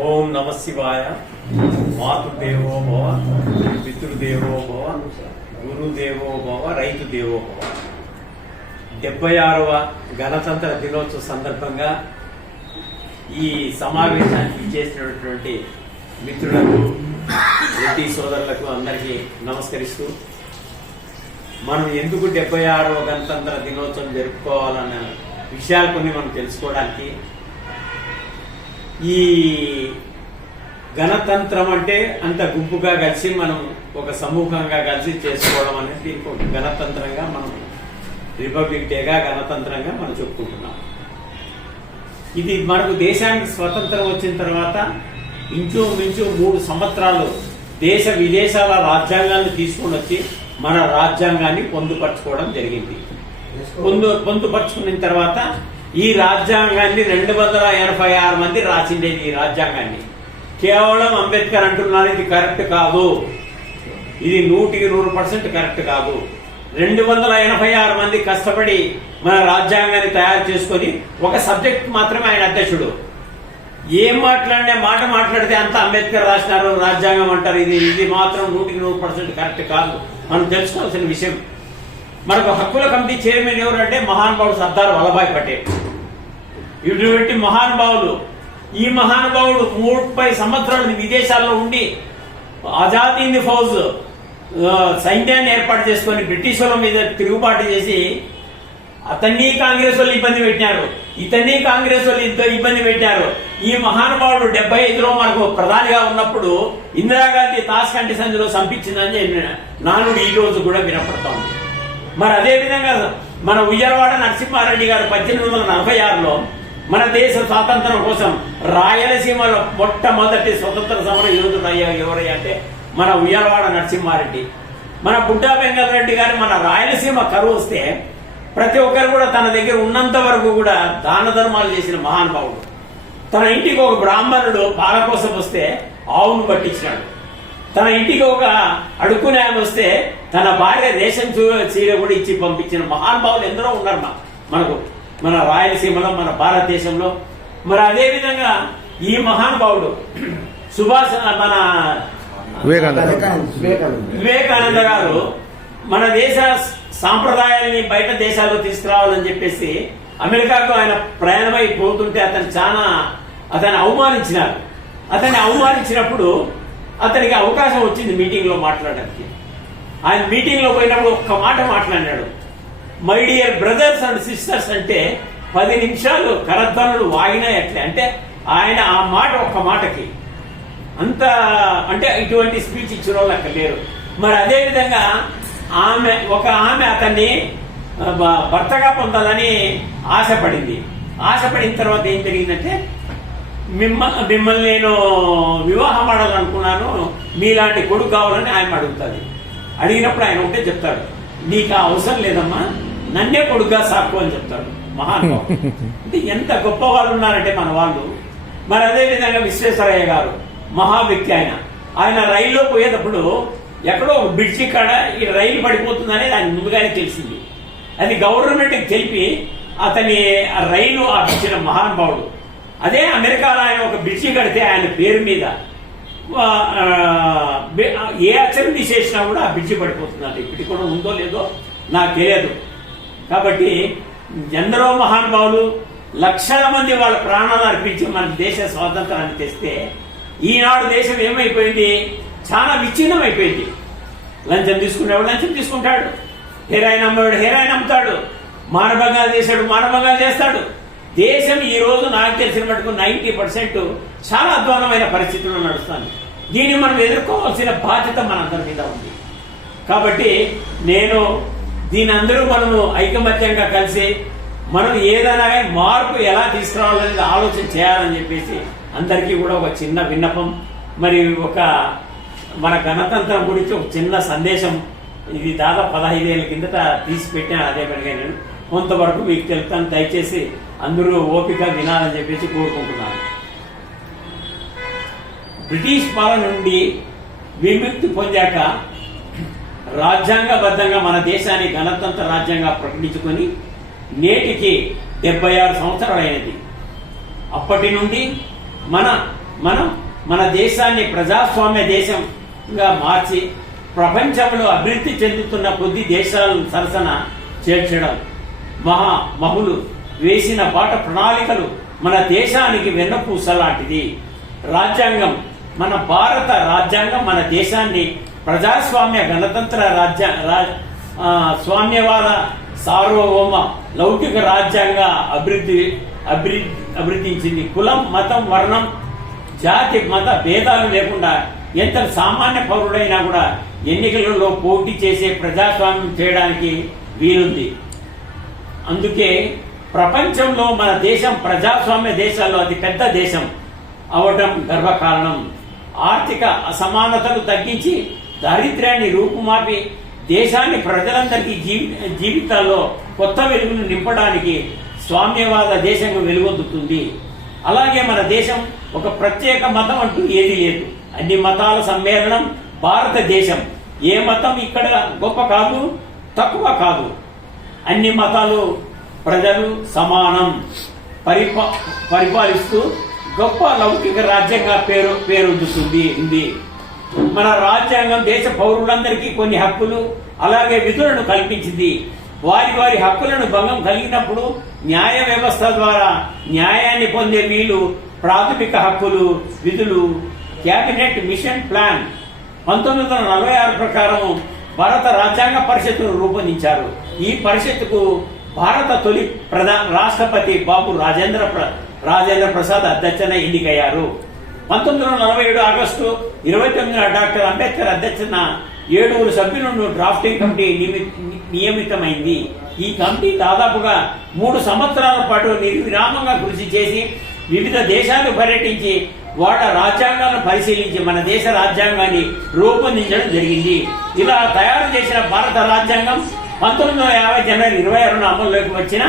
ఓం నమ శివాయ. మాతృదేవో భవ, పితృదేవో భవ, గురుదేవో భవ, రైతు దేవో భవ. 76వ గణతంత్ర దినోత్సవ సందర్భంగా ఈ సమావేశానికి చేసినటువంటి మిత్రులకు, రెడ్డి సోదరులకు అందరికీ నమస్కరిస్తూ, మనం ఎందుకు 76వ గణతంత్ర దినోత్సవం జరుపుకోవాలన్న విషయాలు కొన్ని మనం తెలుసుకోవడానికి, ఈ గణతంత్రం అంటే అంత గుంపుగా కలిసి మనం ఒక సమూహంగా కలిసి చేసుకోవడం అనేది ఇంకొక గణతంత్రంగా మనం రిపబ్లిక్ డేగా గణతంత్రంగా మనం చెప్పుకుంటున్నాం. ఇది మనకు దేశానికి స్వతంత్రం వచ్చిన తర్వాత ఇంచుమించు 3 సంవత్సరాలు దేశ విదేశాల రాజ్యాంగాన్ని తీసుకుని వచ్చి మన రాజ్యాంగాన్ని పొందుపరచుకోవడం జరిగింది. పొందుపరచుకున్న తర్వాత ఈ రాజ్యాంగాన్ని 286 మంది రాసిండేది. ఈ రాజ్యాంగాన్ని కేవలం అంబేద్కర్ అంటున్నారు ఇది కరెక్ట్ కాదు, ఇది 100% కరెక్ట్ కాదు. 286 మంది కష్టపడి మన రాజ్యాంగాన్ని తయారు చేసుకొని ఒక సబ్జెక్ట్ మాత్రమే ఆయన అధ్యక్షుడు. ఏం మాట్లాడితే అంత అంబేద్కర్ రాసినారు రాజ్యాంగం అంటారు, ఇది మాత్రం 100% కరెక్ట్ కాదు. మనం తెలుసుకోవాల్సిన విషయం. మనకు హక్కుల కమిటీ చైర్మన్ ఎవరంటే మహానుభావుడు సర్దార్ వల్లభాయ్ పటేల్. ఇటువంటి మహానుభావులు, ఈ మహానుభావుడు 30 సంవత్సరాలు విదేశాల్లో ఉండి ఆజాద్ హింద్ ఫౌజ్ సైన్యాన్ని ఏర్పాటు చేసుకొని బ్రిటిష్ వాళ్ళ మీద తిరుగుబాటు చేసి అతన్ని కాంగ్రెస్ వాళ్ళు ఇబ్బంది పెట్టినారు, ఇతన్ని కాంగ్రెస్ వాళ్ళు ఇబ్బంది పెట్టారు. ఈ మహానుభావుడు 75లో మనకు ప్రధానిగా ఉన్నప్పుడు ఇందిరాగాంధీ తాస్ కండిషన్లో చంపించిందని నానుడు ఈ రోజు కూడా వినపడతా ఉంది. మరి అదే విధంగా మన ఉయ్యలవాడ నరసింహారెడ్డి గారు 1846లో మన దేశ స్వాతంత్రం కోసం రాయలసీమలో మొట్టమొదటి స్వతంత్ర సమర యోధుడు ఎవరయ్యా అంటే మన ఉయ్యలవాడ నరసింహారెడ్డి. మన బుడ్డా వెంగళ రెడ్డి గారు మన రాయలసీమ కరువు వస్తే ప్రతి ఒక్కరు కూడా తన దగ్గర ఉన్నంత వరకు కూడా దాన ధర్మాలు చేసిన మహానుభావుడు. తన ఇంటికి ఒక బ్రాహ్మణుడు పాల కోసం వస్తే ఆవును పట్టించినాడు. తన ఇంటికి ఒక అడుక్కునే ఆమె వస్తే తన భార్య రేషన్ చీర కూడా ఇచ్చి పంపించిన మహానుభావులు ఎందరో ఉన్నారు మనకు మన రాయలసీమలో, మన భారతదేశంలో. మరి అదే విధంగా ఈ మహానుభావుడు మన వివేకానంద గారు మన దేశ సాంప్రదాయాన్ని బయట దేశాల్లో తీసుకురావాలని చెప్పేసి అమెరికాకు ఆయన ప్రయాణమై పోతుంటే అతన్ని అవమానించినారు. అతన్ని అవమానించినప్పుడు అతనికి అవకాశం వచ్చింది మీటింగ్ లో మాట్లాడడానికి. ఆయన మీటింగ్ లో పోయినప్పుడు ఒక్క మాట మాట్లాడినాడు, my dear brothers and sisters అంటే 10 నిమిషాలు కరధ్వనులు వాగినాయి. అట్లే అంటే ఆయన ఆ మాట ఒక్క మాటకి అంత అంటే ఇటువంటి స్పీచ్ ఇచ్చిన వాళ్ళు అక్కడ లేరు. మరి అదే విధంగా ఆమె అతన్ని భర్తగా పొందాలని ఆశపడింది. ఆశపడిన తర్వాత ఏం జరిగిందంటే, మిమ్మల్ని నేను వివాహం ఆడాలనుకున్నాను, మీలాంటి కొడుకు కావాలని ఆయన అడుగుతుంది. అడిగినప్పుడు ఆయన ఉంటే చెప్తాడు, నీకు అవసరం లేదమ్మా, నన్నే కొడుకుగా సాకు అని చెప్తాడు. మహానుభావుడు అంటే ఎంత గొప్ప వాళ్ళు ఉన్నారంటే మన వాళ్ళు. మరి అదే విధంగా విశ్వేశ్వరయ్య గారు మహా వ్యక్తి. ఆయన రైల్లో పోయేటప్పుడు ఎక్కడో ఒక బ్రిడ్జి కాడ ఈ రైలు పడిపోతుందనేది ఆయన ముందుగానే తెలిసింది. అది గవర్నమెంట్కి తెలిపి అతని రైలు ఆపించిన మహానుభావుడు. అదే అమెరికాలో ఆయన ఒక బ్రిడ్జి కడితే ఆయన పేరు మీద ఏ అక్షరం తీసేసినా కూడా ఆ బ్రిడ్జి పడిపోతుందంటే ఇప్పటికి కూడా ఉందో లేదో నాకు తెలియదు. కాబట్టి ఎందరో మహానుభావులు లక్షల మంది వాళ్ళ ప్రాణాలు అర్పించి మన దేశ స్వాతంత్రాన్ని తెస్తే ఈనాడు దేశం ఏమైపోయింది, చాలా విచ్ఛిన్నం అయిపోయింది. లంచం తీసుకునేవాడు లంచం తీసుకుంటాడు, హెరాయిన్ అమ్మేవాడు హెరాయిన్ అమ్ముతాడు, మానభంగాలు చేశాడు మానభంగాలు చేస్తాడు. దేశం ఈ రోజు నాకు తెలిసిన మటుకు 90% చాలా అధ్వానమైన పరిస్థితుల్లో నడుస్తుంది. దీన్ని మనం ఎదుర్కోవాల్సిన బాధ్యత మనందరి మీద ఉంది. కాబట్టి దీని అందరూ మనము ఐకమత్యంగా కలిసి మనం ఏదైనా మార్పు ఎలా తీసుకురావాలనేది ఆలోచన చేయాలని చెప్పేసి అందరికీ కూడా ఒక చిన్న విన్నపం. మరి మన గణతంత్రం గురించి ఒక చిన్న సందేశం, ఇది దాదాపు 15 ఏళ్ల కిందట తీసి పెట్టాను. అదే పనిగా నేను కొంతవరకు మీకు తెలుపుతాను, దయచేసి అందరూ ఓపిక వినాలని చెప్పేసి కోరుకుంటున్నాను. బ్రిటిష్ పాలన నుండి విముక్తి పొందాక రాజ్యాంగబద్ధంగా మన దేశాన్ని గణతంత్ర రాజ్యంగా ప్రకటించుకొని నేటికి 76 సంవత్సరాలు అయినది. అప్పటి నుండి మన మనం మన దేశాన్ని ప్రజాస్వామ్య దేశంగా మార్చి ప్రపంచంలో అభివృద్ధి చెందుతున్న కొద్ది దేశాలను సరసన చేర్చడం, మహులు వేసిన బాట ప్రణాళికలు మన దేశానికి వెన్నపూస లాంటిది. రాజ్యాంగం, మన భారత రాజ్యాంగం మన దేశాన్ని ప్రజాస్వామ్య గణతంత్ర స్వామ్యవాద సార్వభౌమ లౌకిక రాజ్యాంగ అభివృద్ధించింది. కులం, మతం, వర్ణం, జాతి, మత భేదాలు లేకుండా ఎంత సామాన్య పౌరుడైనా కూడా ఎన్నికలలో పోటీ చేసే ప్రజాస్వామ్యం చేయడానికి వీలుంది. అందుకే ప్రపంచంలో మన దేశం ప్రజాస్వామ్య దేశాల్లో అతి పెద్ద దేశం అవడం గర్వకారణం. ఆర్థిక అసమానతలు తగ్గించి దారిద్ర్యాన్ని రూపుమాపి దేశాన్ని ప్రజలందరికీ జీవితాల్లో కొత్త వెలుగును నింపడానికి స్వామ్యవాద దేశంగా వెలుగొందుతుంది. అలాగే మన దేశం ఒక ప్రత్యేక మతం అంటూ ఏది లేదు. అన్ని మతాల సమ్మేళనం భారతదేశం. ఏ మతం ఇక్కడ గొప్ప కాదు, తక్కువ కాదు. అన్ని మతాలు ప్రజలు సమానం పరిపాలిస్తూ గొప్ప లౌకిక రాజ్యంగా పేరొందుతుంది. మన రాజ్యాంగం దేశ పౌరులందరికీ కొన్ని హక్కులు అలాగే విధులను కల్పించింది. వారి హక్కులను భంగం కలిగినప్పుడు న్యాయ వ్యవస్థ ద్వారా న్యాయాన్ని పొందే వీలు ప్రాథమిక హక్కులు, విధులు క్యాబినెట్ మిషన్ ప్లాన్ 1946 ప్రకారం భారత రాజ్యాంగ పరిషత్తును రూపొందించారు. ఈ పరిషత్తుకు భారత తొలి రాష్ట్రపతి బాబు రాజేంద్ర ప్రసాద్ అధ్యక్షన ఎన్నికయ్యారు. 1947 ఆగస్టు 29న డాక్టర్ అంబేద్కర్ అధ్యక్షన 7 సభ్యులను డ్రాఫ్టింగ్ కమిటీ నియమితమైంది. ఈ కమిటీ దాదాపుగా 3 సంవత్సరాల పాటు నిర్విరామంగా కృషి చేసి వివిధ దేశాలు పర్యటించి వాళ్ళ రాజ్యాంగాలను పరిశీలించి మన దేశ రాజ్యాంగాన్ని రూపొందించడం జరిగింది. ఇలా తయారు చేసిన భారత రాజ్యాంగం 1950 జనవరి 26న అమల్లోకి వచ్చిన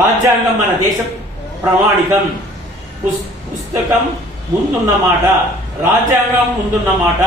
రాజ్యాంగం మన దేశ ప్రమాణికం. పుస్తకం ముందున్న మాట, రాజ్యాంగం ముందున్న మాట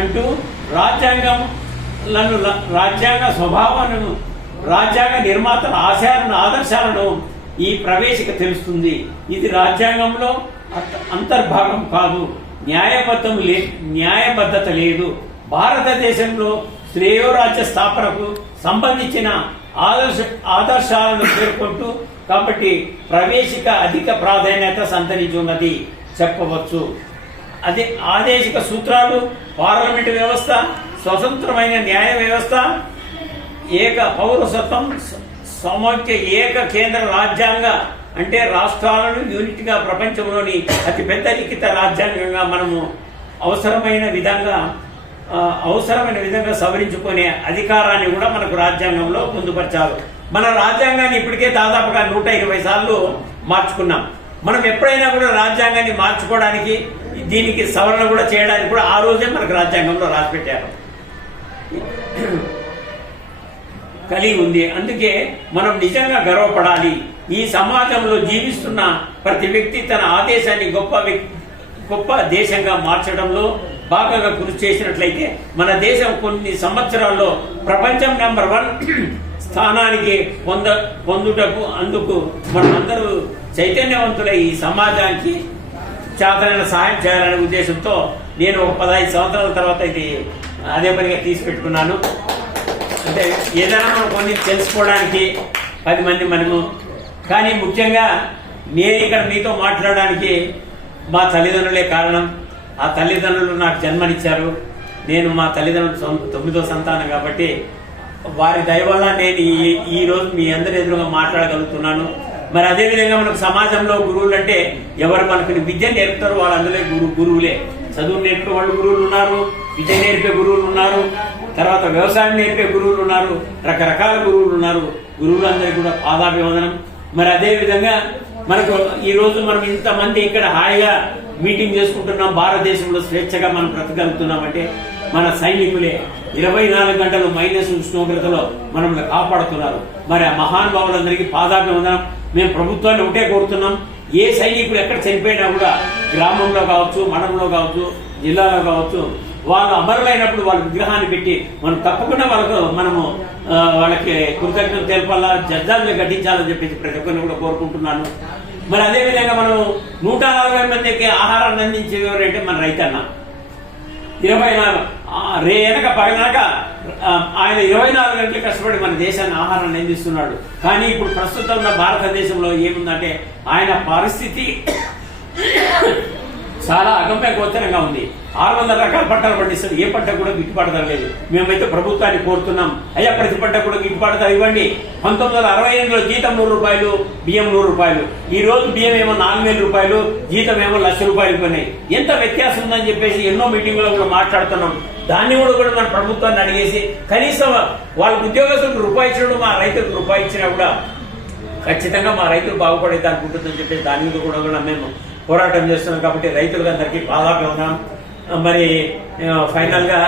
అంటూ రాజ్యాంగ స్వభావాలను, రాజ్యాంగ నిర్మాతల ఆశయాలను, ఆదర్శాలను ఈ ప్రవేశిక తెలుస్తుంది. ఇది రాజ్యాంగంలో అంతర్భాగం కాదు. న్యాయబద్ధత లేదు. భారతదేశంలో శ్రేయోరాజ్య స్థాపనకు సంబంధించిన ఆదర్శాలను పేర్కొంటూ కాబట్టి ప్రవేశిక అధిక ప్రాధాన్యత సంతరించున్నది చెప్పవచ్చు. అదే ఆదేశిక సూత్రాలు, పార్లమెంటు వ్యవస్థ, స్వతంత్రమైన న్యాయ వ్యవస్థ, ఏక పౌరసత్వం, సమైక్య ఏక కేంద్ర రాజ్యాంగ అంటే రాష్ట్రాలను యూనిట్ గా ప్రపంచంలోని అతి పెద్ద లిఖిత రాజ్యాంగంగా మనము అవసరమైన విధంగా సవరించుకునే అధికారాన్ని కూడా మనకు రాజ్యాంగంలో పొందుపరిచారు. మన రాజ్యాంగాన్ని ఇప్పటికే దాదాపుగా 120 సార్లు మార్చుకున్నాం. మనం ఎప్పుడైనా కూడా రాజ్యాంగాన్ని మార్చుకోవడానికి, దీనికి సవరణ కూడా చేయడానికి కూడా ఆ రోజే మనకు రాజ్యాంగంలో రాసిపెట్టారు కలిగి ఉంది. అందుకే మనం నిజంగా గర్వపడాలి. ఈ సమాజంలో జీవిస్తున్న ప్రతి వ్యక్తి తన ఆదేశాన్ని గొప్ప దేశంగా మార్చడంలో బాగా కృషి చేసినట్లయితే మన దేశం కొన్ని సంవత్సరాల్లో ప్రపంచం నెంబర్ 1 స్థానానికి పొందుటకు అందుకు మనమందరూ చైతన్యవంతులై ఈ సమాజానికి చేతనైన సహాయం చేయాలనే ఉద్దేశంతో నేను ఒక 15 సంవత్సరాల తర్వాత ఇది అదే పనిగా తీసి పెట్టుకున్నాను. అంటే ఏదైనా మనం కొన్ని తెలుసుకోవడానికి 10 మంది మనము. కానీ ముఖ్యంగా నేను ఇక్కడ మీతో మాట్లాడడానికి మా తల్లిదండ్రులే కారణం. ఆ తల్లిదండ్రులు నాకు జన్మనిచ్చారు. నేను మా తల్లిదండ్రులు 9వ సంతానం కాబట్టి వారి దయ వల్ల నేను ఈ రోజు మీ అందరి ఎదురుగా మాట్లాడగలుగుతున్నాను. మరి అదేవిధంగా మనకు సమాజంలో గురువులు అంటే ఎవరు మనకు విద్య నేర్పుతారో వాళ్ళందరూ గురువులే. చదువు నేర్పే వాళ్ళు గురువులు ఉన్నారు, విద్య నేర్పే గురువులు ఉన్నారు, తర్వాత వ్యవసాయం నేర్పే గురువులు ఉన్నారు, రకరకాల గురువులు ఉన్నారు. గురువులందరికీ కూడా పాదాభివందనం. మరి అదే విధంగా మనకు ఈ రోజు మనం ఇంతమంది ఇక్కడ హాయిగా మీటింగ్ చేసుకుంటున్నాం. భారతదేశంలో స్వేచ్ఛగా మనం బ్రతకగలుగుతున్నామంటే మన సైనికులే 24 గంటలు మైనస్ ఉష్ణోగ్రతలో మనల్ని కాపాడుతున్నారు. మరి ఆ మహానుభావులందరికీ పాదాభివందనం. మేము ప్రభుత్వాన్ని ఒకటే కోరుతున్నాం, ఏ సైనికులు ఎక్కడ చనిపోయినా కూడా గ్రామంలో కావచ్చు, మండలంలో కావచ్చు, జిల్లాలో కావచ్చు, వాళ్ళు అమరులైనప్పుడు వాళ్ళ విగ్రహాన్ని పెట్టి మనం తప్పకుండా వాళ్ళకి కృతజ్ఞతలు తెలపాలా, జడ్జాలను కట్టించాలని చెప్పేసి ప్రతి ఒక్కరిని కూడా కోరుకుంటున్నాను. మరి అదేవిధంగా మనం 140 మందికి ఆహారాన్ని అందించేది ఎవరంటే మన రైతన్న. 24 రేనక పగనక ఆయన 24 గంటలు కష్టపడి మన దేశాన్ని ఆహారాన్ని అందిస్తున్నాడు. కానీ ఇప్పుడు ప్రస్తుతం ఉన్న భారతదేశంలో ఏముందంటే ఆయన పరిస్థితి చాలా అగమ్య గోచరంగా ఉంది. 600 రకాల పంటలు పండిస్తారు, ఏ పంట కూడా గిట్టుబాటు ధర లేదు. మేమైతే ప్రభుత్వాన్ని కోరుతున్నాం, అయ్యా ప్రతి పంట కూడా గిట్టుబాటు ధర ఇవ్వండి. 1968లో జీతం 100 రూపాయలు, బియ్యం 100 రూపాయలు. ఈ రోజు బియ్యం ఏమో 4000 రూపాయలు, జీతం ఏమో 1,00,000 రూపాయలు పోయినాయి. ఎంత వ్యత్యాసం ఉందని చెప్పేసి ఎన్నో మీటింగ్లో కూడా మాట్లాడుతున్నాం. దాన్ని కూడా మన ప్రభుత్వాన్ని అడిగేసి కనీసం వాళ్ళకి ఉద్యోగస్తులకు రూపాయి ఇచ్చినప్పుడు మా రైతులకు రూపాయి ఇచ్చినా కూడా ఖచ్చితంగా మా రైతులు బాగుపడేది అనుకుంటుందని చెప్పేసి దాని మీద కూడా మేము పోరాటం చేస్తున్నాం. కాబట్టి రైతులకు అందరికీ బాధాగా ఉన్నాం. మరి ఫైనల్ గా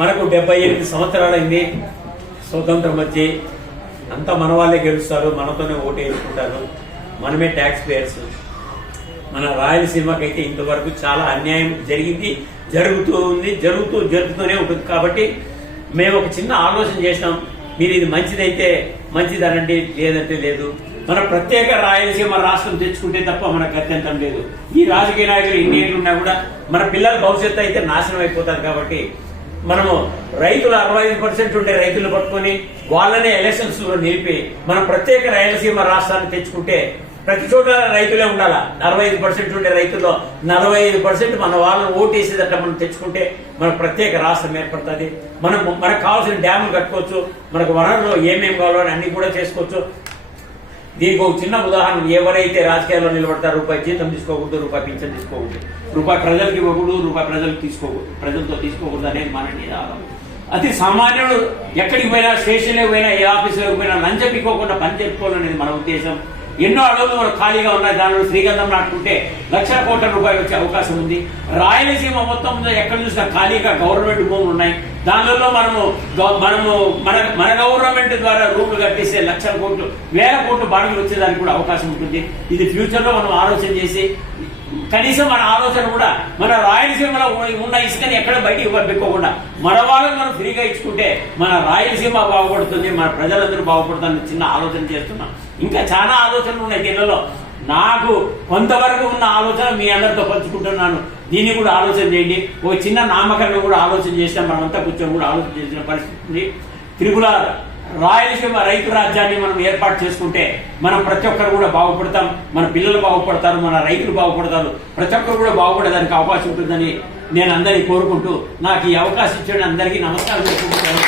మనకు 78 సంవత్సరాలైంది స్వతంత్రం వచ్చి. అంతా మన వాళ్ళే గెలుస్తారు, మనతోనే ఓటు వేసుకుంటారు, మనమే ట్యాక్స్ పేయర్స్. మన రాయలసీమకైతే ఇంతవరకు చాలా అన్యాయం జరిగింది, జరుగుతూనే ఉంటుంది. కాబట్టి మేము ఒక చిన్న ఆలోచన చేసినాం, మీరు ఇది మంచిదైతే మంచిదనండి, లేదంటే లేదు. మన ప్రత్యేక రాయలసీమ రాష్ట్రం తెచ్చుకుంటే తప్ప మనకు అత్యంతం లేదు. ఈ రాజకీయ నాయకులు ఇన్ని ఏళ్ళు ఉన్నా కూడా మన పిల్లల భవిష్యత్తు అయితే నాశనం అయిపోతారు. కాబట్టి మనము రైతులు 65% ఉండే రైతులు పట్టుకొని వాళ్ళనే ఎలక్షన్స్ లో నిలిపి మనం ప్రత్యేక రాయలసీమ రాష్ట్రాన్ని తెచ్చుకుంటే ప్రతి చోట రైతులే ఉండాలా. 65% ఉండే రైతుల్లో 45% మన వాళ్ళని ఓటేసేదట్ట మనం తెచ్చుకుంటే మనకు ప్రత్యేక రాష్ట్రం ఏర్పడుతుంది. మనకు కావాల్సిన డ్యాములు కట్టుకోవచ్చు, మనకు వనరులు ఏమేమి కావాలో అని అన్ని కూడా చేసుకోవచ్చు. దీనికి ఒక చిన్న ఉదాహరణ, ఎవరైతే రాజకీయాల్లో నిలబడతారో రూపాయి జీతం తీసుకోకూడదు, రూపాయి పింఛన్ తీసుకోకూడదు, రూపాయి ప్రజలకు ఇవ్వకూడదు, రూపాయి ప్రజలతో తీసుకోకూడదు అనేది మన నిదానం. అతి సామాన్యుడు ఎక్కడికి పోయినా, స్టేషన్లోకి పోయినా, ఏ ఆఫీసులోకి పోయినా లంచం ఇవ్వకుండా పని చేసుకోవాలనేది మన ఉద్దేశం. ఎన్నో అడవులు మనకు ఖాళీగా ఉన్నాయి, దానిలో శ్రీగంధం నాటుకుంటే 1,00,000 కోట్ల రూపాయలు వచ్చే అవకాశం ఉంది. రాయలసీమ మొత్తం ఎక్కడ చూసినా ఖాళీగా గవర్నమెంట్ భూములు ఉన్నాయి. దానిలో మనము మన గవర్నమెంట్ ద్వారా రూములు కట్టేస్తే 1,00,000 కోట్లు 1,000 కోట్లు బాడుగులు వచ్చేదానికి కూడా అవకాశం ఉంటుంది. ఇది ఫ్యూచర్ లో మనం ఆలోచన చేసి కనీసం మన ఆలోచన కూడా మన రాయలసీమలో ఉన్న ఇసుకని ఎక్కడ బయటికి పంపించకుండా మన వాళ్ళని మనం ఫ్రీగా ఇచ్చుకుంటే మన రాయలసీమ బాగుపడుతుంది, మన ప్రజలందరూ బాగుపడుతుందని చిన్న ఆలోచన చేస్తున్నాం. ఇంకా చాలా ఆలోచనలు ఉన్నాయి దీనిలో. నాకు కొంతవరకు ఉన్న ఆలోచన మీ అందరితో పంచుకుంటున్నాను. దీన్ని కూడా ఆలోచన చేయండి. ఒక చిన్న నామకరణ కూడా ఆలోచన చేసినా మనమంతా కూర్చొని కూడా ఆలోచన చేసిన పరిస్థితి. త్రిపుల రాయలసీమ రైతు రాజ్యాన్ని మనం ఏర్పాటు చేసుకుంటే మనం ప్రతి ఒక్కరు కూడా బాగుపడతాం, మన పిల్లలు బాగుపడతారు, మన రైతులు బాగుపడతారు, ప్రతి ఒక్కరు కూడా బాగుపడేదానికి అవకాశం ఉంటుందని నేను అందరినీ కోరుకుంటూ నాకు ఈ అవకాశం ఇచ్చిన అందరికీ నమస్కారం చేసుకుంటున్నాను.